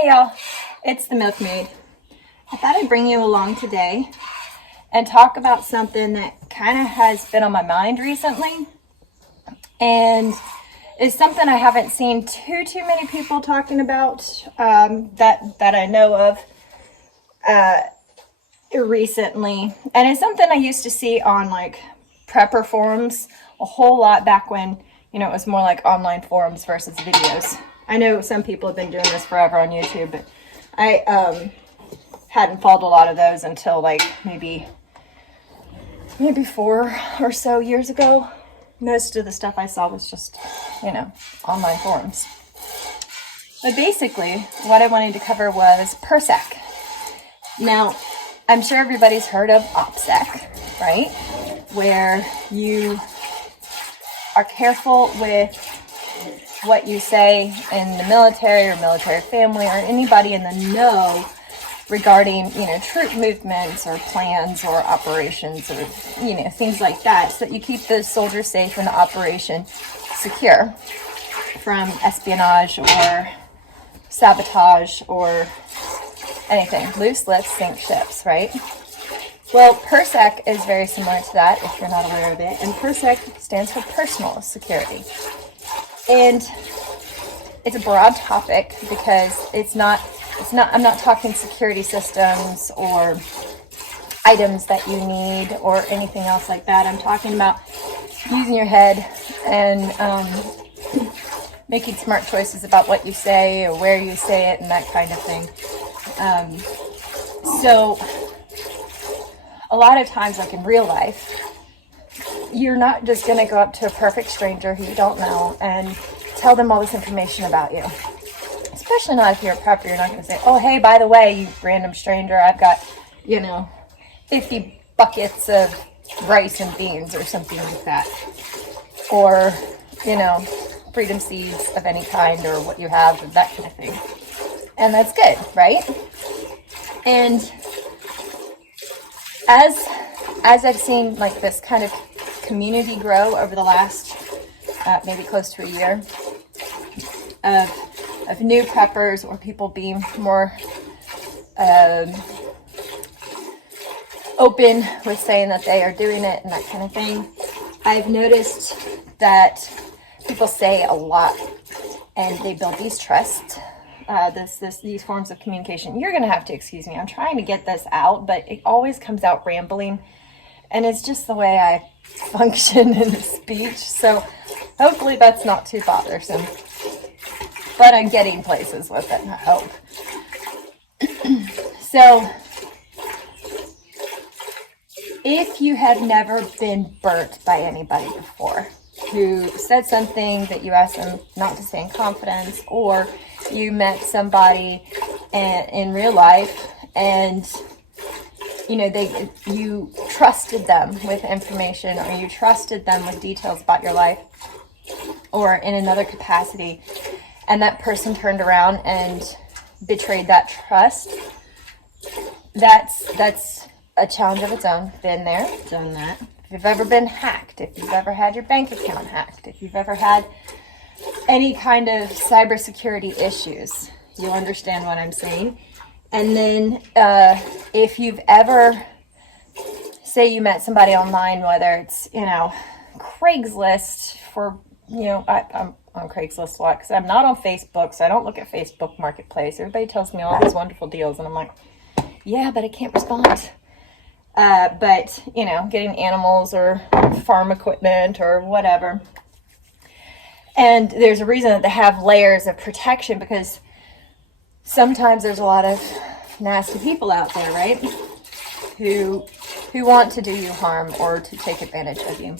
Hey y'all, it's the Milkmaid. I thought I'd bring you along today and talk about something that kind of has been on my mind recently, and is something I haven't seen too many people talking about that I know of recently. And it's something I used to see on like prepper forums a whole lot back when, it was more like online forums versus videos. I know some people have been doing this forever on YouTube, but I hadn't followed a lot of those until like maybe 4 or so years ago. Most of the stuff I saw was just, online forums. But basically, what I wanted to cover was PERSEC. Now, I'm sure everybody's heard of OPSEC, right? Where you are careful with what you say in the military or military family or anybody in the know regarding, troop movements or plans or operations or, things like that, so that you keep the soldier safe and the operation secure from espionage or sabotage or anything. Loose lips sink ships, right? Well, PERSEC is very similar to that, if you're not aware of it. And PERSEC stands for personal security. And it's a broad topic because I'm not talking security systems or items that you need or anything else like that. I'm talking about using your head and making smart choices about what you say or where you say it and that kind of thing. So a lot of times, like in real life, you're not just going to go up to a perfect stranger who you don't know and tell them all this information about you. Especially not if you're a prepper. You're not going to say, oh, hey, by the way, you random stranger, I've got, 50 buckets of rice and beans or something like that. Or, freedom seeds of any kind or what you have, that kind of thing. And that's good, right? And as I've seen like this kind of community grow over the last maybe close to a year of new preppers or people being more open with saying that they are doing it and that kind of thing, I've noticed that people say a lot and they build these trusts. These forms of communication. You're going to have to excuse me. I'm trying to get this out, but it always comes out rambling. And it's just the way I function in speech. So hopefully that's not too bothersome. But I'm getting places with it, I hope. So if you have never been burnt by anybody before who said something that you asked them not to say in confidence, or you met somebody in real life and you trusted them with information, or you trusted them with details about your life or in another capacity, and that person turned around and betrayed that trust, that's a challenge of its own. Been there, done that. If you've ever been hacked, if you've ever had your bank account hacked, if you've ever had any kind of cybersecurity issues, you'll understand what I'm saying. And then if you've ever, say you met somebody online, whether it's, Craigslist for, I'm on Craigslist a lot because I'm not on Facebook, so I don't look at Facebook Marketplace. Everybody tells me all these wonderful deals, and I'm like, yeah, but I can't respond. But, getting animals or farm equipment or whatever. And there's a reason that they have layers of protection, because sometimes there's a lot of nasty people out there, right? Who want to do you harm or to take advantage of you.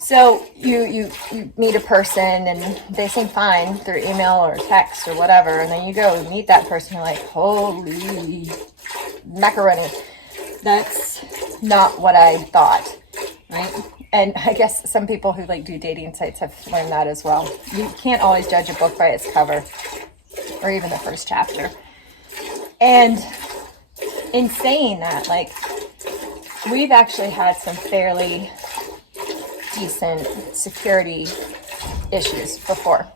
So you meet a person and they seem fine through email or text or whatever, and then you go and meet that person, you're like, holy macaroni. That's not what I thought, right? And I guess some people who do dating sites have learned that as well. You can't always judge a book by its cover or even the first chapter. And in saying that, we've actually had some fairly decent security issues before.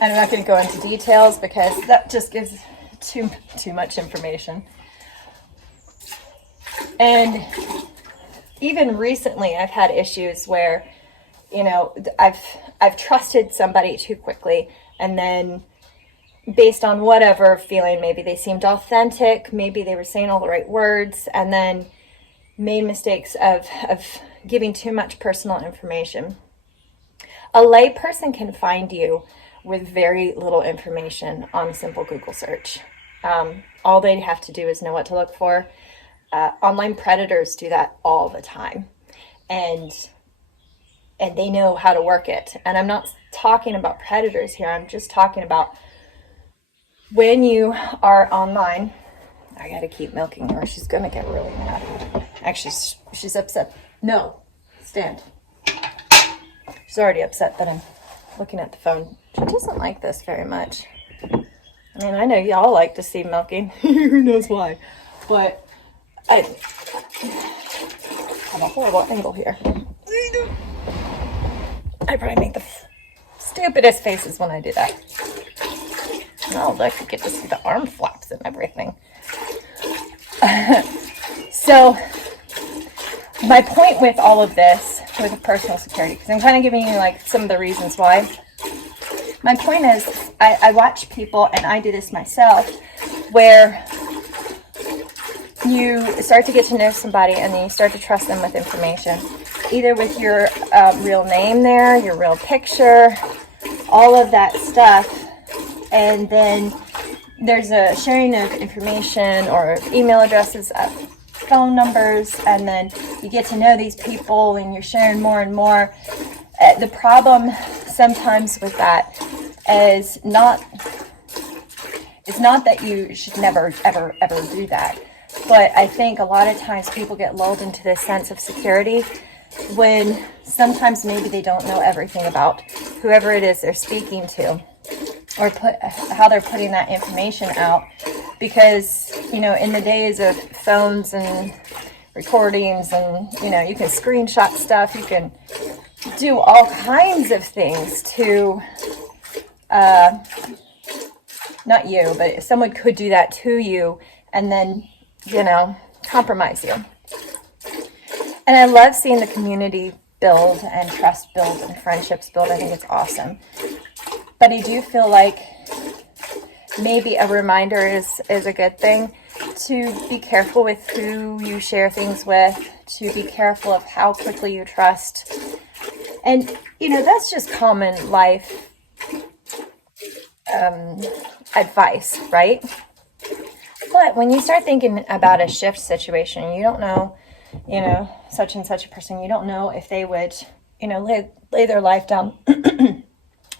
And I'm not going to go into details because that just gives too much information. And even recently, I've had issues where, you know, I've trusted somebody too quickly, and then based on whatever feeling, maybe they seemed authentic, maybe they were saying all the right words, and then made mistakes of giving too much personal information. A lay person can find you with very little information on a simple Google search. All they have to do is know what to look for. Online predators do that all the time, and they know how to work it. And I'm not talking about predators here. I'm just talking about when you are online. I gotta keep milking her. She's gonna get really mad. Actually, she's upset. No, stand. She's already upset that I'm looking at the phone. She doesn't like this very much. I mean, I know y'all like to see milking. Who knows why? But I have a horrible angle here. I probably make the stupidest faces when I do that. Oh, look, you get to see the arm flaps and everything. So, my point with all of this, with personal security, because I'm kind of giving you like some of the reasons why. My point is, I watch people, and I do this myself, where you start to get to know somebody and then you start to trust them with information, either with your real name there, your real picture, all of that stuff. And then there's a sharing of information or email addresses, phone numbers, and then you get to know these people and you're sharing more and more. The problem sometimes with that is not that you should never, ever, ever do that. But I think a lot of times people get lulled into this sense of security when sometimes maybe they don't know everything about whoever it is they're speaking to, or how they're putting that information out. Because, you know, in the days of phones and recordings and, you know, you can screenshot stuff, you can do all kinds of things to, not you, but someone could do that to you and then, you know, compromise you. And I love seeing the community build and trust build and friendships build. I think it's awesome. But I do feel like maybe a reminder is a good thing, to be careful with who you share things with, to be careful of how quickly you trust. And, you know, that's just common life advice, right? But when you start thinking about a shift situation, you don't know, you know, such and such a person, you don't know if they would, you know, lay their life down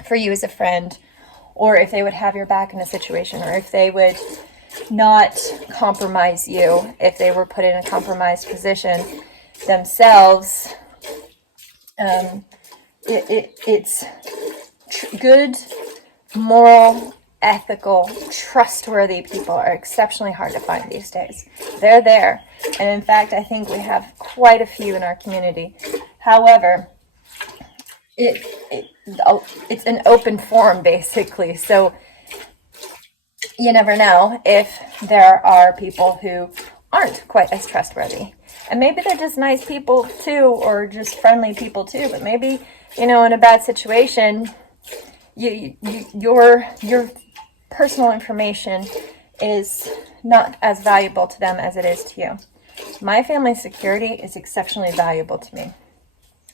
for you as a friend, or if they would have your back in a situation, or if they would not compromise you if they were put in a compromised position themselves. It's good, moral, ethical, trustworthy people are exceptionally hard to find these days. They're there. And in fact, I think we have quite a few in our community. However, it's an open forum, basically. So you never know if there are people who aren't quite as trustworthy. And maybe they're just nice people too, or just friendly people too. But maybe, you know, in a bad situation, your personal information is not as valuable to them as it is to you. My family's security is exceptionally valuable to me.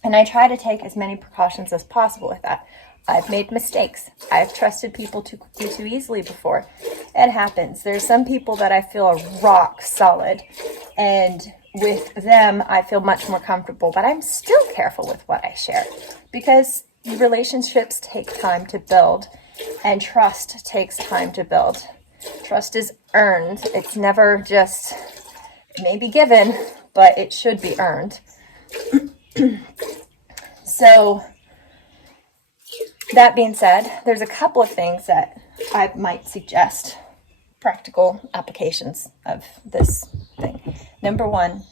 And I try to take as many precautions as possible with that. I've made mistakes. I've trusted people too easily before. It happens. There's some people that I feel are rock solid, and with them I feel much more comfortable, but I'm still careful with what I share, because relationships take time to build, and trust takes time to build. Trust is earned. It's never just, it may be given, but it should be earned. So, that being said, there's a couple of things that I might suggest, practical applications of this thing. Number one,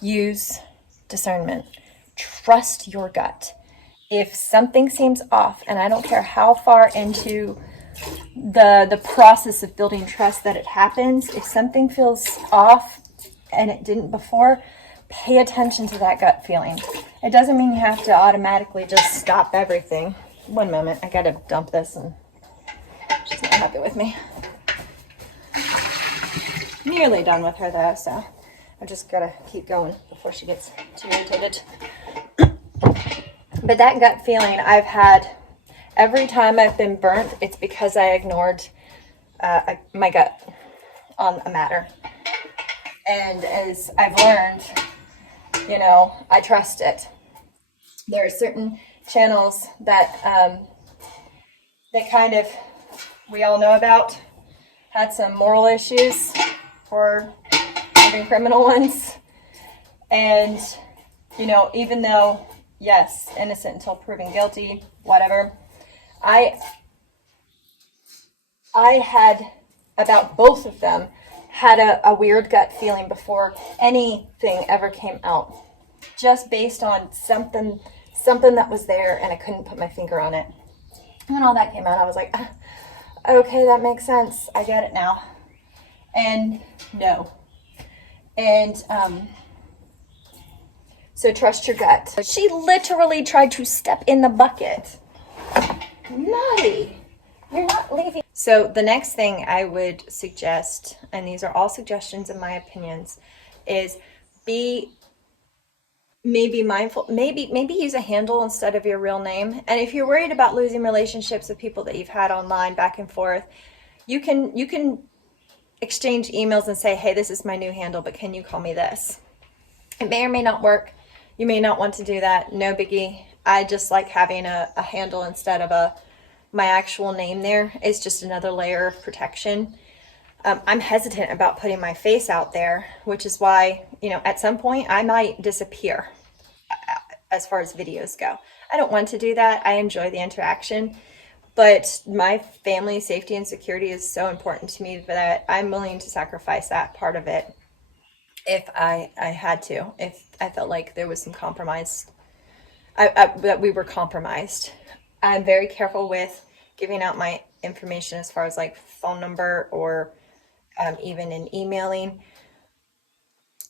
use discernment. Trust your gut. if something seems off, and I don't care how far into the process of building trust that it happens, if something feels off and it didn't before, pay attention to that gut feeling. It doesn't mean you have to automatically just stop everything. One moment, I gotta dump this, and she's not happy with me. Nearly done with her though, so I just gotta keep going before she gets too irritated. But that gut feeling I've had every time I've been burnt, it's because I ignored my gut on a matter. And as I've learned, I trust it. There are certain channels that kind of, we all know about, had some moral issues for even criminal ones. And, even though, yes, innocent until proven guilty, whatever, I had, about both of them, had a weird gut feeling before anything ever came out. Just based on something that was there, and I couldn't put my finger on it. When all that came out, I was like, okay, that makes sense. I get it now. And no. And so trust your gut. She literally tried to step in the bucket. Nutty. You're not leaving. So the next thing I would suggest, and these are all suggestions in my opinions, is be maybe mindful, maybe use a handle instead of your real name. And if you're worried about losing relationships with people that you've had online back and forth, you can exchange emails and say, hey, this is my new handle, but can you call me this? It may or may not work. You may not want to do that. No biggie. I just like having a handle instead of my actual name there. It's just another layer of protection. I'm hesitant about putting my face out there, which is why, at some point I might disappear as far as videos go. I don't want to do that. I enjoy the interaction, but my family safety and security is so important to me that I'm willing to sacrifice that part of it if I had to, if I felt like there was some compromise, that we were compromised. I'm very careful with giving out my information as far as like phone number or even in emailing.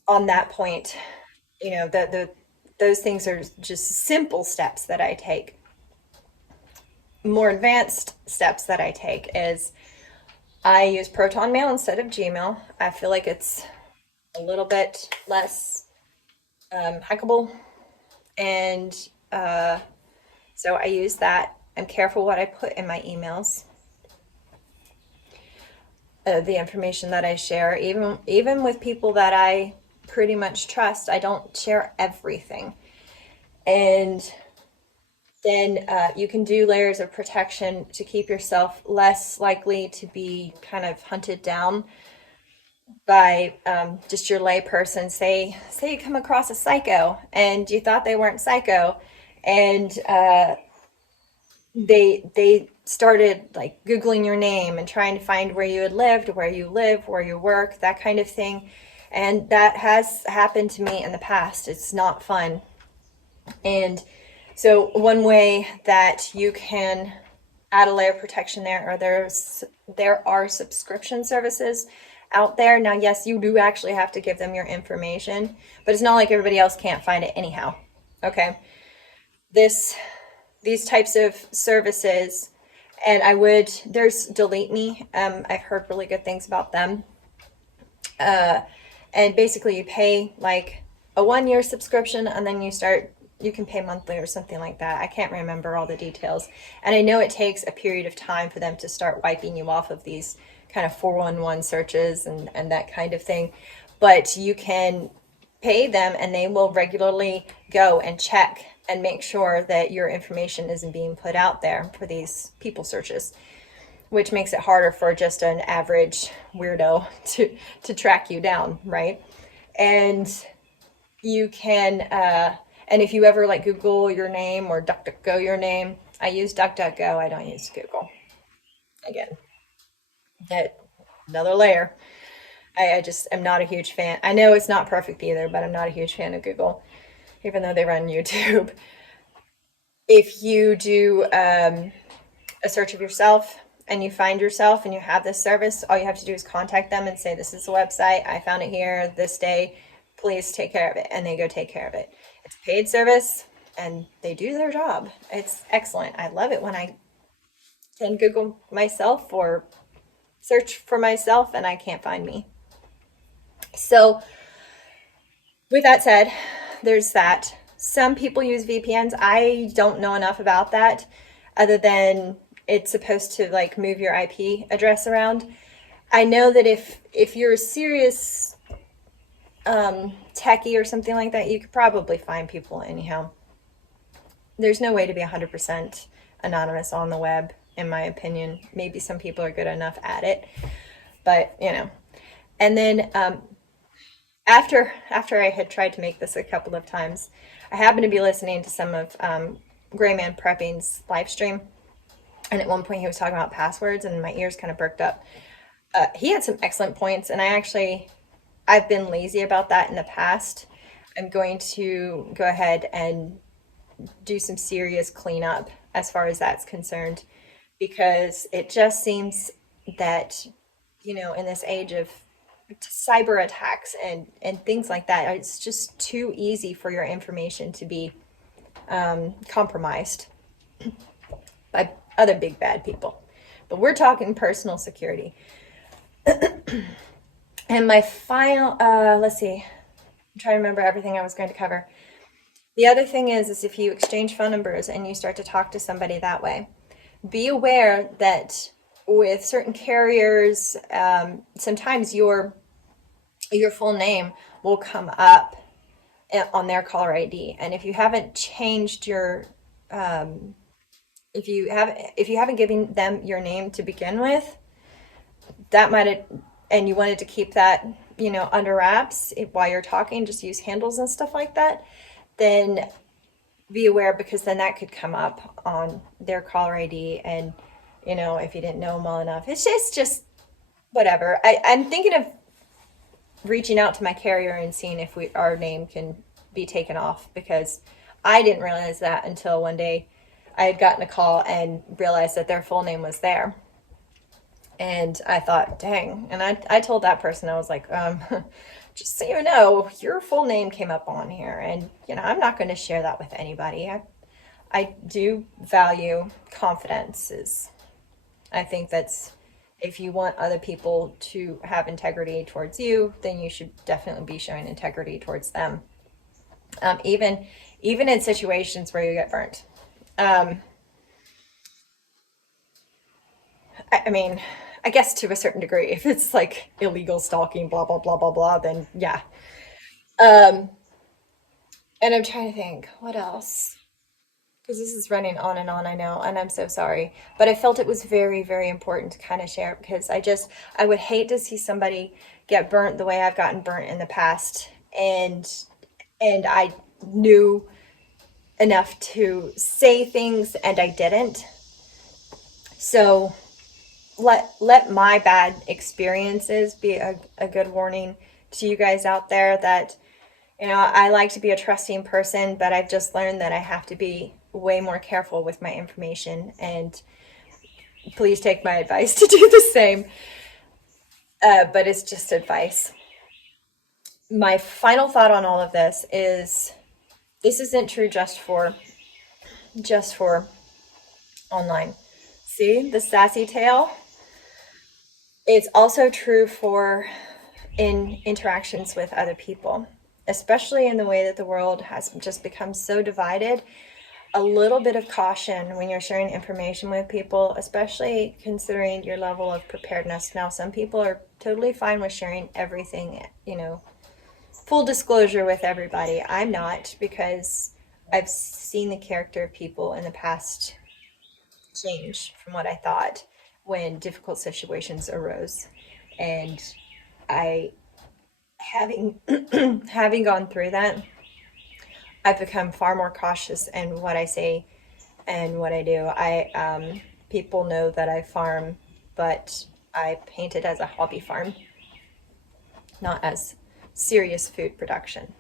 On that point, those things are just simple steps that I take. More advanced steps that I take is I use Proton Mail instead of Gmail. I feel like it's a little bit less hackable, and so I use that. I'm careful what I put in my emails. The information that I share, even with people that I pretty much trust, I don't share everything. And then you can do layers of protection to keep yourself less likely to be kind of hunted down by just your lay person. Say you come across a psycho and you thought they weren't psycho, and they started like Googling your name and trying to find where you had lived, where you live, where you work, that kind of thing. And that has happened to me in the past. It's not fun. And so one way that you can add a layer of protection there are subscription services out there. Now, yes, you do actually have to give them your information, but it's not like everybody else can't find it anyhow. Okay. These types of services, and there's Delete Me. I've heard really good things about them. And basically you pay like a 1-year subscription, and then you can pay monthly or something like that. I can't remember all the details. And I know it takes a period of time for them to start wiping you off of these kind of 411 searches and that kind of thing. But you can pay them, and they will regularly go and check and make sure that your information isn't being put out there for these people searches, which makes it harder for just an average weirdo to track you down, right? And you can, and if you ever like Google your name or DuckDuckGo your name, I use DuckDuckGo, I don't use Google. Again, another layer. I just am not a huge fan. I know it's not perfect either, but I'm not a huge fan of Google, even though they run YouTube. if you do a search of yourself and you find yourself and you have this service, all you have to do is contact them and say, this is the website, I found it here this day, please take care of it. And they go take care of it. It's a paid service and they do their job. It's excellent. I love it when I can Google myself or search for myself and I can't find me. So with that said, there's that. Some people use VPNs. I don't know enough about that other than it's supposed to like move your IP address around. I know that if you're a serious techie or something like that, you could probably find people anyhow. There's no way to be 100% anonymous on the web, in my opinion. Maybe some people are good enough at it, but you know. And then after I had tried to make this a couple of times, I happened to be listening to some of Gray Man Prepping's live stream, and at one point he was talking about passwords, and my ears kind of perked up. He had some excellent points, and I've been lazy about that in the past. I'm going to go ahead and do some serious cleanup as far as that's concerned, because it just seems that, you know, in this age of cyber attacks and things like that, it's just too easy for your information to be compromised by other big bad people. But we're talking personal security. And my final, let's see, I'm trying to remember everything I was going to cover. The other thing is if you exchange phone numbers and you start to talk to somebody that way, be aware that with certain carriers, sometimes your full name will come up on their caller ID. And if you haven't changed your, if you haven't given them your name to begin with, that might have, and you wanted to keep that, you know, under wraps while you're talking, just use handles and stuff like that, then be aware, because then that could come up on their caller ID. And, you know, if you didn't know them well enough, it's just whatever. I'm thinking of reaching out to my carrier and seeing if our name can be taken off, because I didn't realize that until one day I had gotten a call and realized that their full name was there. And I thought, dang. And I told that person, I was like, just so you know, your full name came up on here. And, you know, I'm not going to share that with anybody. I do value confidences. I think that's, if you want other people to have integrity towards you, then you should definitely be showing integrity towards them. Even in situations where you get burnt. I mean, I guess to a certain degree, if it's like illegal stalking, blah, blah, blah, blah, blah, then yeah. Um, and I'm trying to think, what else? Because this is running on and on, I know, and I'm so sorry. But I felt it was very, very important to kind of share, because I would hate to see somebody get burnt the way I've gotten burnt in the past. And I knew enough to say things and I didn't. So let my bad experiences be a good warning to you guys out there that, you know, I like to be a trusting person, but I've just learned that I have to be way more careful with my information, and please take my advice to do the same. But it's just advice. My final thought on all of this is this isn't true just for online. See the sassy tail? It's also true for in interactions with other people, especially in the way that the world has just become so divided. A little bit of caution when you're sharing information with people, especially considering your level of preparedness. Now, some people are totally fine with sharing everything, you know, full disclosure with everybody. I'm not, because I've seen the character of people in the past change from what I thought when difficult situations arose. And I, having having gone through that, I've become far more cautious in what I say and what I do. People know that I farm, but I paint it as a hobby farm, not as serious food production.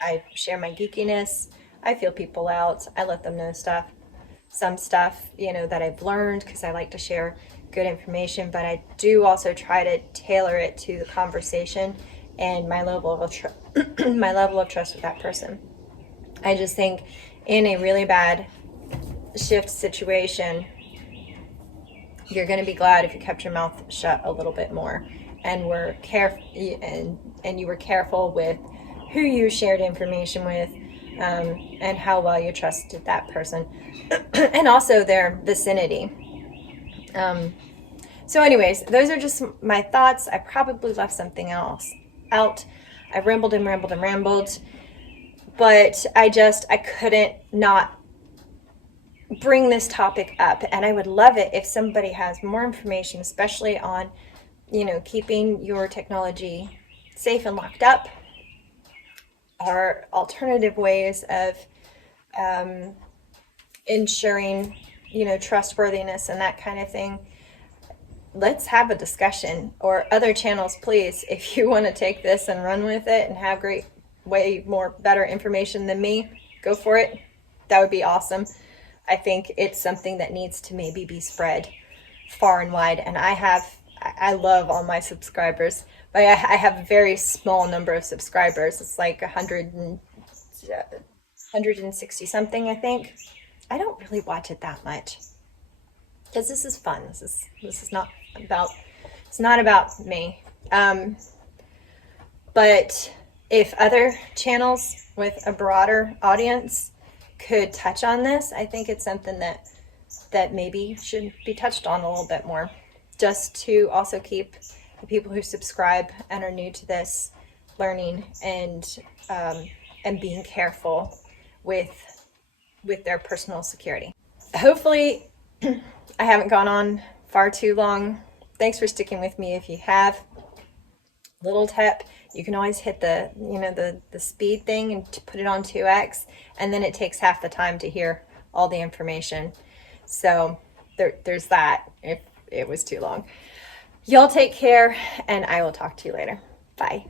I share my geekiness. I feel people out. I let them know stuff. some stuff, that I've learned, because I like to share good information, but I do also try to tailor it to the conversation and my level of my level of trust with that person. I just think in a really bad shift situation, you're going to be glad if you kept your mouth shut a little bit more and were careful, and you were careful with who you shared information with, and how well you trusted that person and also their vicinity. So anyways, those are just my thoughts. I probably left something else out. I rambled and rambled and rambled, but I couldn't not bring this topic up. And I would love it if somebody has more information, especially on, keeping your technology safe and locked up, or alternative ways of ensuring, trustworthiness and that kind of thing. Let's have a discussion. Or other channels, please, if you want to take this and run with it and have way more better information than me, go for it. That would be awesome. I think it's something that needs to maybe be spread far and wide. And I love all my subscribers, but I have a very small number of subscribers. It's like 160 something, I think. I don't really watch it that much because this is fun. This is not about, it's not about me. But if other channels with a broader audience could touch on this, I think it's something that maybe should be touched on a little bit more, just to also keep the people who subscribe and are new to this learning and being careful with their personal security. Hopefully I haven't gone on far too long. Thanks for sticking with me. If you have, little tip, you can always hit the speed thing and put it on 2x, and then it takes half the time to hear all the information. So there's that if it was too long. Y'all take care, and I will talk to you later. Bye.